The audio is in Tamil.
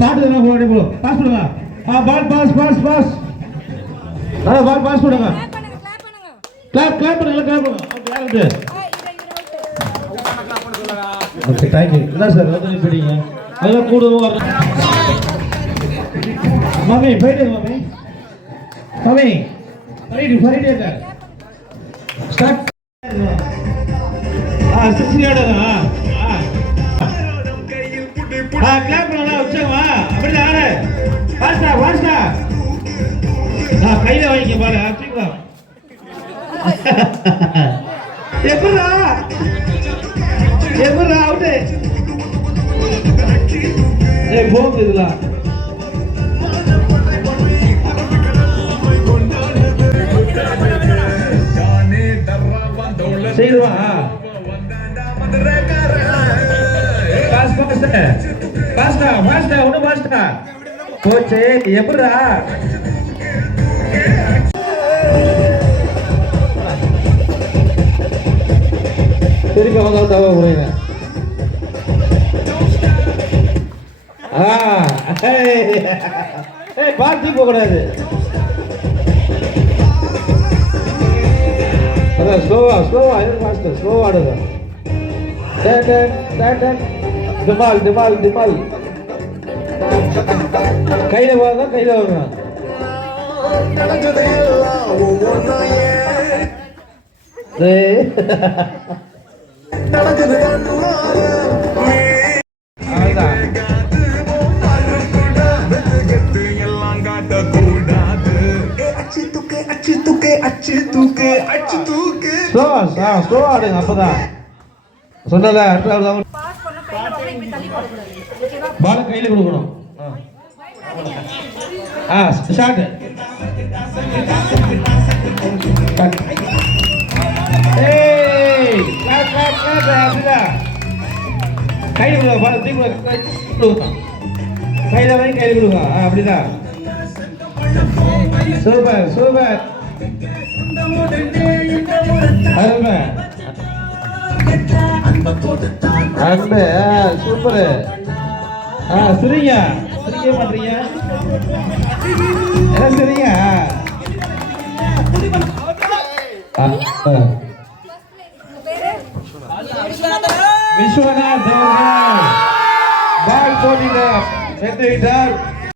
பாட்டு தான் போக ப்ரோ பாஸ் பண்ணுங்க ஆ பால் பாஸ் பாஸ் பாஸ் ஆ பால் பாஸ் பண்ணுங்க கிளாப் கிளாப் பண்ணுங்க கிளாப் பண்ணுங்க. விட்டு. ஓகே தேங்க்யூ என்ன சார் வந்து போயிட்டீங்க அதெல்லாம் கூடுதல் வரல மாமி போயிட்டு மாமி மாமி ஃபைட் ஃபைட் சார் ஸ்டார்ட் ஆ ஆடுங்க ஆ ஆ. கிளாப் பண்ணலாம் வச்சவா அப்படி ஆடு. வாஸ்டா வாஸ்டா ஆ கையில வாங்கிக்க பாரு. அப்படிங்களா எப்படா எப்படா அவுட்டு ஏய் போகுது இதெல்லாம் செய்துவா பாஸ்டா பாஸ்டா ஒண்ணு பாஸ்டா. போச்சு எப்படா திருப்பி அவங்க தவ குறைங்க ஆ பார்த்தி போக கூடாது அதான் ஸ்லோவா ஸ்லோவா மாஸ்டர் ஸ்லோவா ஆடுங்க திமால் திமால் திமால் கையில வாங்க கையில வாங்க டேய் அவ்வளவுதான் ஸ்லோவா ஆ ஸ்லோவா ஆடுங்க அப்பதான் சொன்னல அடுத்த பால கையில கொடுக்கணும். ஆ ஷாட் ஏய் அப்படிதான் கொடுங்க பால தூக்கி கொடுங்க வாங்கி கொடுங்க. அப்படிதான். Super super. அருமை. அன்பு சூப்பர் ஆ சரிங்க. சரிங்க பண்றீங்க சரிங்க. ஆ, விஸ்வநாத் அவர்கள் பால் போட்டியில் வென்று விட்டார்